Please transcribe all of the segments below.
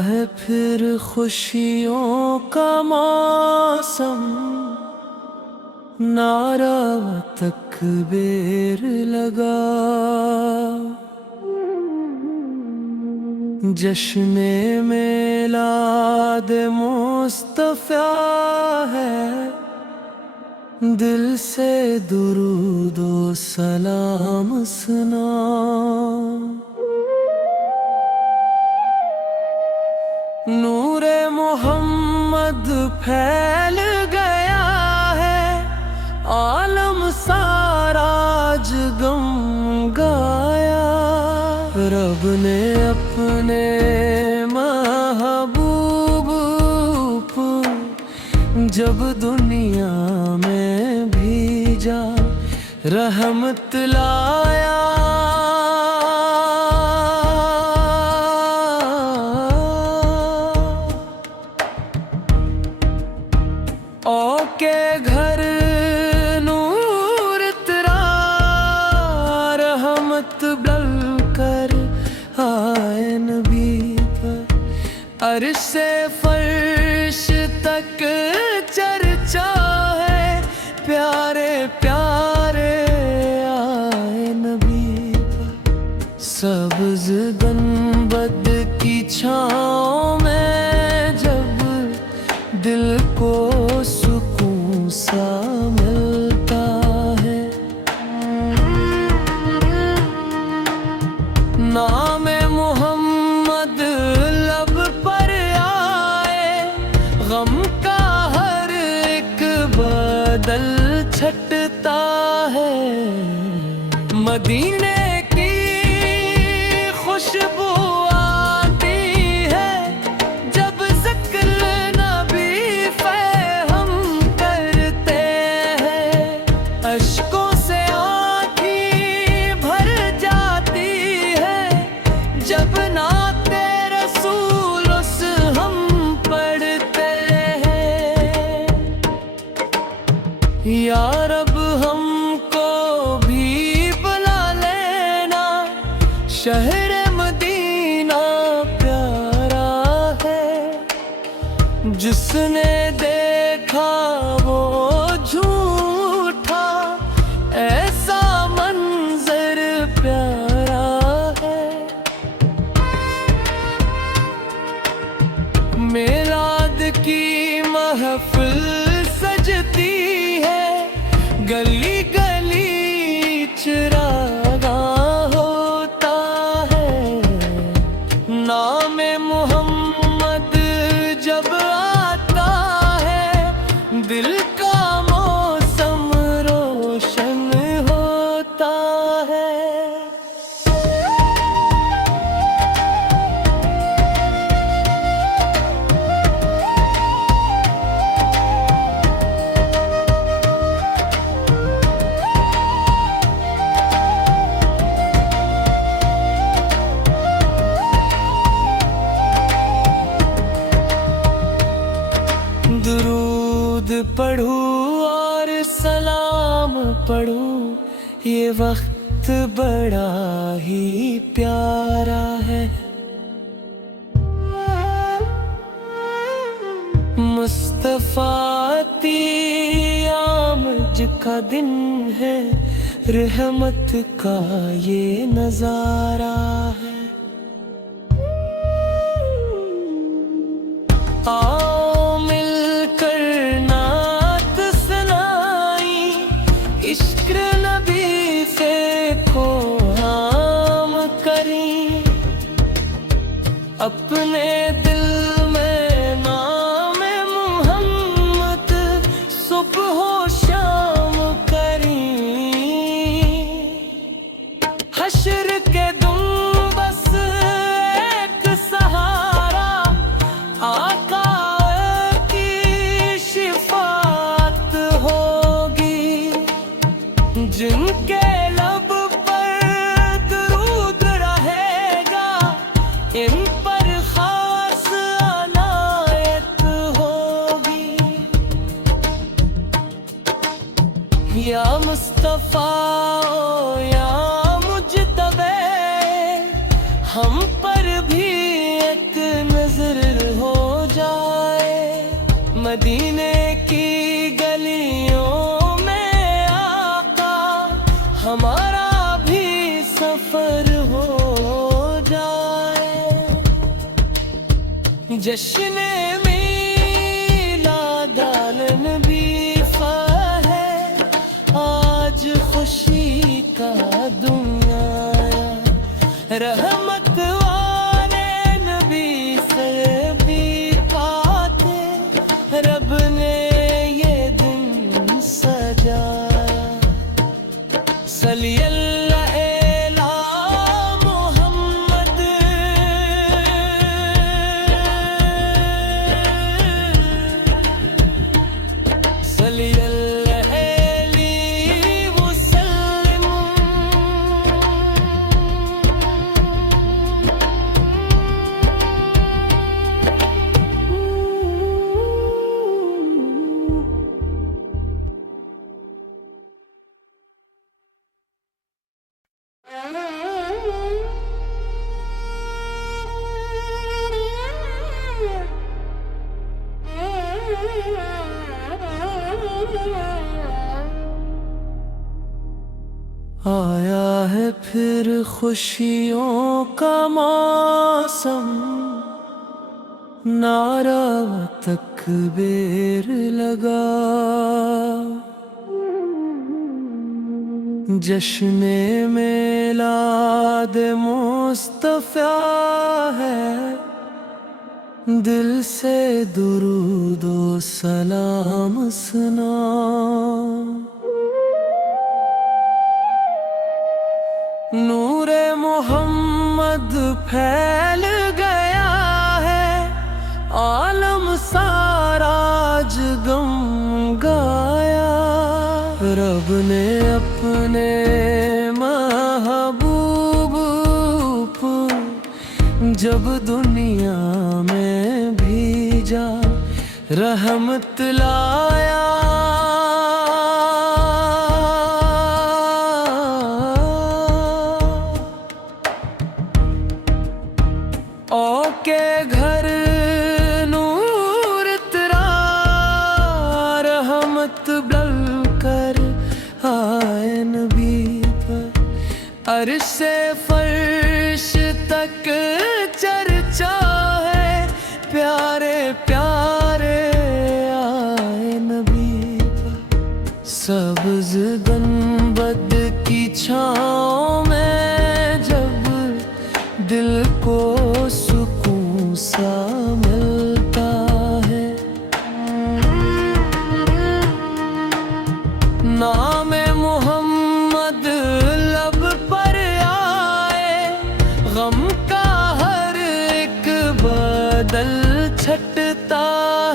है फिर खुशियों का मौसम, नारा तकबीर लगा। जश्ने मिलाद मुस्तफा है, दिल से दुरूदो सलाम सुना। नूरे मोहम्मद फैल गया है, आलम सारा आज गम गाया। रब ने अपने महबूब जब दुनिया में भेजा, रहमत लाया। के घर नूर तेरा, रहमत बलकर आए नबी पर। अर्श से फर्श तक चर्चा है, प्यारे प्यारे आए नबी पर। सब्ज गंबद की छाँव में जब दिल को सुकून सा मिलता है। नाम मोहम्मद लब पर आए, गम का हर एक बदल छटता है। मदीने की खुशबू या रब हमको भी बुला लेना, शहर मदीना प्यारा है। जिसने देखा वो झूठा, ऐसा मंजर प्यारा है। मिलाद की महफिल सजती है, गली गली चिरागा होता है। नाम मोहम्मद जब आता है, दिल का मौसम रोशन होता है। दुरूद पढ़ूं और सलाम पढ़ूं, ये वक्त बड़ा ही प्यारा है। मुस्तफा आमज का दिन है, रहमत का ये नजारा है। इश्क नबी से को हम करें, अपने दिल में नाम मोहम्मद सुबह हो शाम करें। हश्र के दिन बस एक सहारा, आका की शिफात होगी। जिनके लब पर दुरूद रहेगा, इन पर खास अनायत होगी। या मुस्तफा या मुजतबे, हम पर भी एक नजर मदीने की गलियों में आका हमारा भी सफर हो जाए। जश्न मीलाद नबी है, आज खुशी का दुनिया रहमत वाले नबी से भी पाते, रब ने ये दिन सजाया। सल्लल्लाहु अलैहि मोहम्मद, सल्लल्लाहु अलैहि वसल्लम। आया है फिर खुशियों का मौसम, नारा तकबीर लगा। जश्ने मिलाद मुस्तफा है, दिल से दुरूद व सलाम सुना। नूरे मोहम्मद फैल गया है, आलम सारा आज गम गाया। रब ने अपने महबूब को जब दुनिया में भेजा, रहमत लाया। के घर नूर तेरा रहमत बल कर आए नबी पर। अर्शे फर्श तक चर्चा है, प्यारे प्यारे आए नबी पर। सब्ज गंबद की छाँव में जब दिल को सुकून सा मिलता है। नाम मोहम्मद लब पर आए, गम का हर एक बदल छटता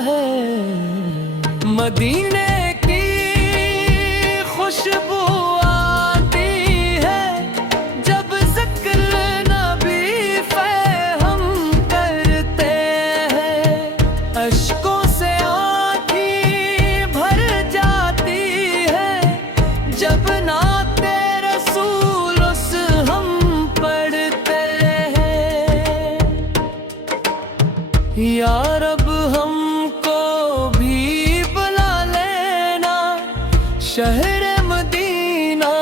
है। मदीने की खुशबू आती है, जब जिक्र या रब हमको भी बुला लेना। शहर मदीना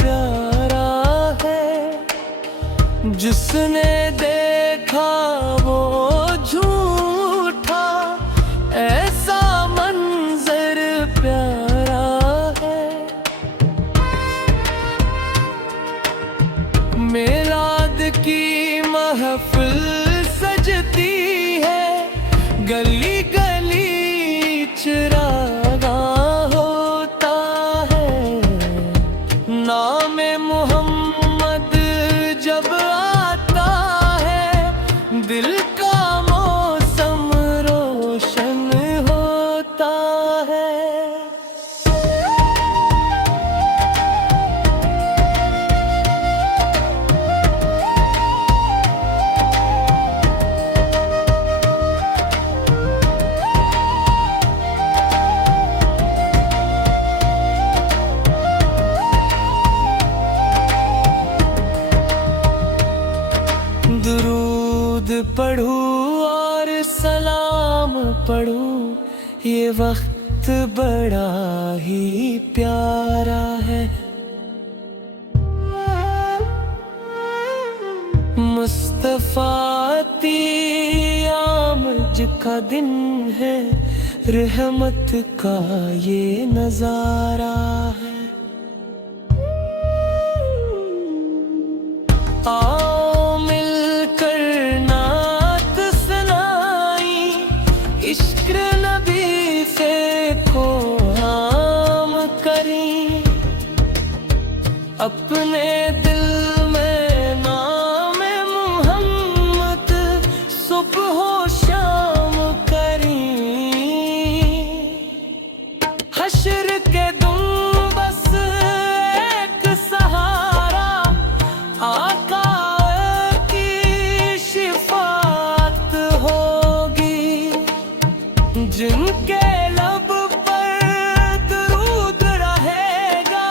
प्यारा है, जिसने देखा वो झूठा, ऐसा मंजर प्यारा है। मिलाद की महफिल सजती है, गली गली चिरागा होता है। नाम मोहम्मद जब आता है, दिल का मौसम रोशन होता है। दुरूद पढ़ूं और सलाम पढ़ूं, ये वक्त बड़ा ही प्यारा है। मुस्तफा आमज का दिन है, रहमत का ये नजारा है। आओ मिलकर नात सुनाई, इश्क नबी से को हम करें। अपने दिल में नाम मोहम्मद सुबह शाम करें। हश्र के तुम बस एक सहारा, आका की शिफात होगी। जिनके लब पर दरूद रहेगा,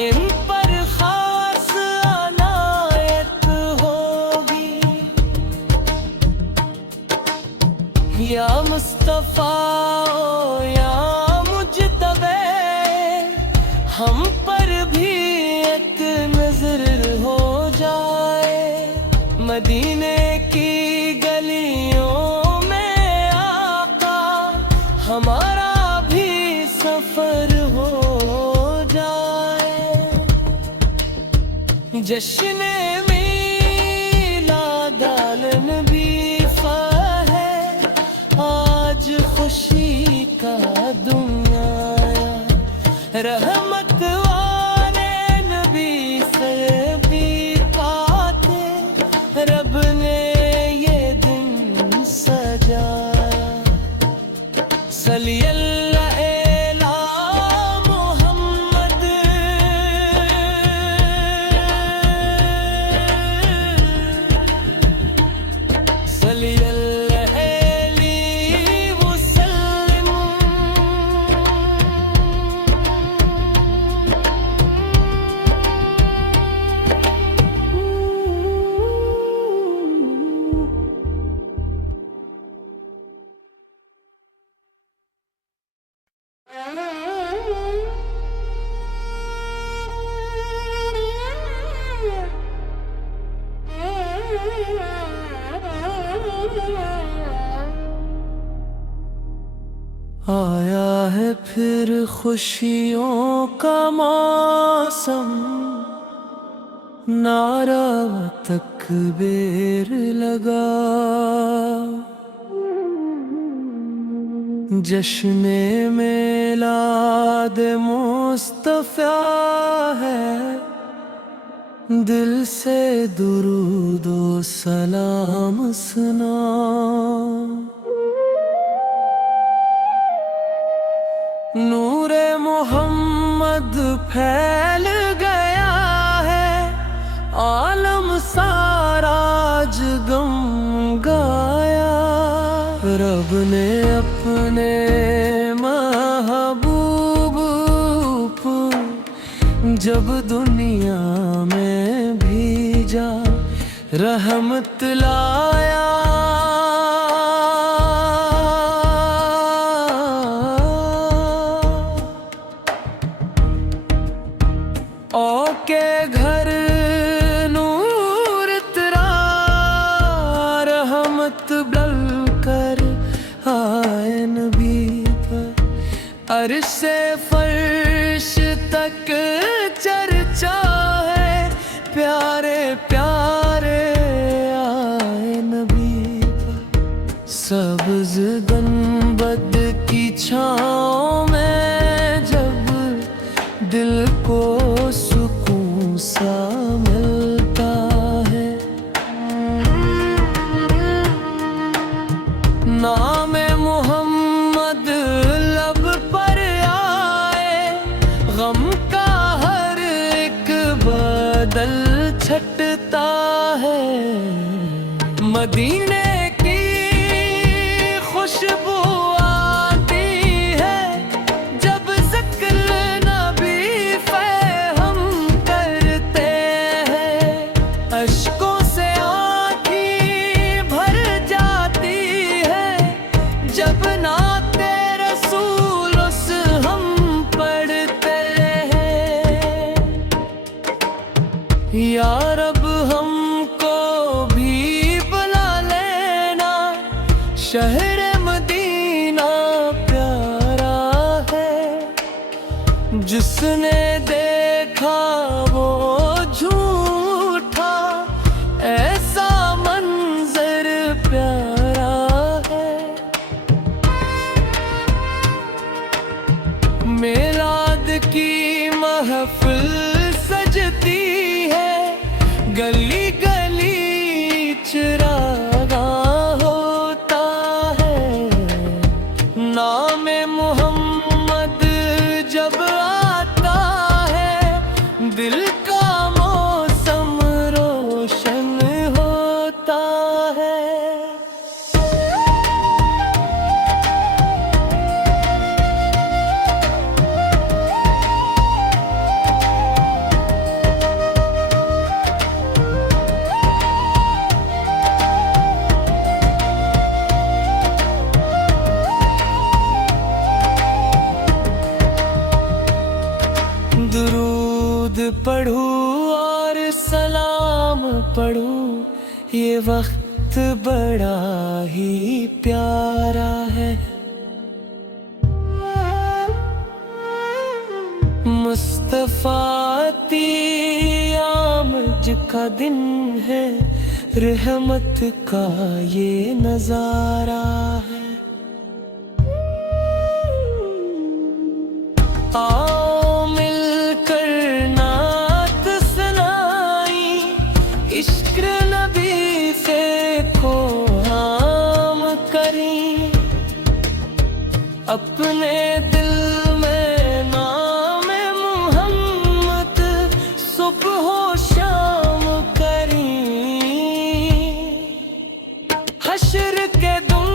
इन पर खास अनायत होगी। या मुस्तफा या मुजतबे, हम पर भी एक नजर हो जाए। मदीने की गलियों में आका, हमारा भी सफर हो जाए। जश्न मीलाद नबी है, आज खुशी का दुनिया आया। रहमत वाले नबी से भी पाते, रब ने ये दिन सजाया। सल्ली अल्लाह एला मोहम्मद, सल्ली अल्लाह अलैहि वसल्लम। आया है फिर खुशियों का मौसम, नारा तकबीर लगा। जश्ने मिलाद मुस्तफा है, दिल से दुरूद व सलाम सुना। नूरे मोहम्मद फैल गया है, आलम सारा आज गम गाया। रब ने अपने महबूब को जब दुनिया में भेजा, रहमत लाया। के घर नूर तेरा, रहमत बलकर आए नबी पर। अर्श से फर्श तक चर्चा है, प्यारे प्यारे आए नबी पर। सब्ज गंबद की छाँव में जब दिल को सुकून सा मिलता है। नाम मोहम्मद लब पर आए, गम का हर एक बदल छटता है। मदीने की खुशबू आती है, जब जिक्र नबी पे हम करते हैं। अश्कों से आँखें भर जाती है, जब नाते शहर मदीना प्यारा है, जिसने देखा वो झूठा, ऐसा मंजर प्यारा है। मिलाद की महफिल सजती है, गली गली चिरागा होता है। नाम मोहम्मद जब आता है, दिल का मौसम रोशन होता है। दुरूद पढ़ूं और सलाम पढ़ूं, ये वक्त बड़ा ही प्यारा है। मुस्तफा आमज का दिन है, रहमत का ये नजारा है। इश्क नबी से को हम करें, अपने दिल में नाम मोहम्मद सुबह शाम करें। हश्र के दिन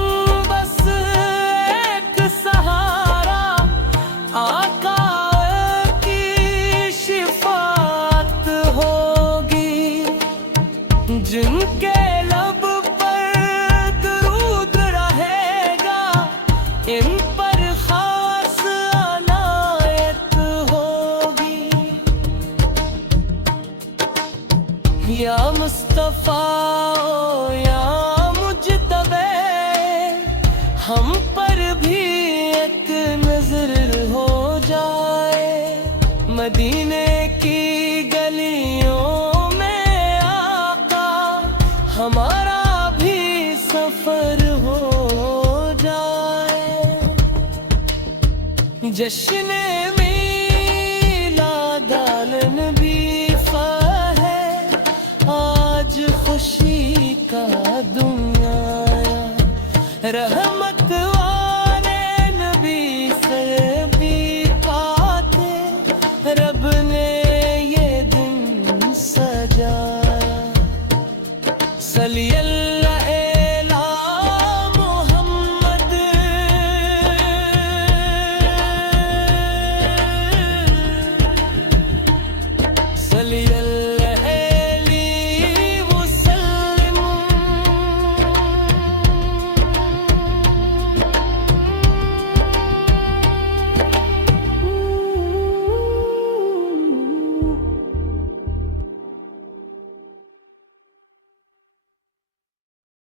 बस एक सहारा, आका की शिफात होगी। जिनके लब पर दरूद रहेगा, इन पर खास अनायत होगी। या मुस्तफा या मुजतबे, हम पर भी एक नजर हो जाए। मदीने की गलियों हमारा भी सफर हो जाए। जश्न मीलाद नबी है, आज खुशी का दुनिया।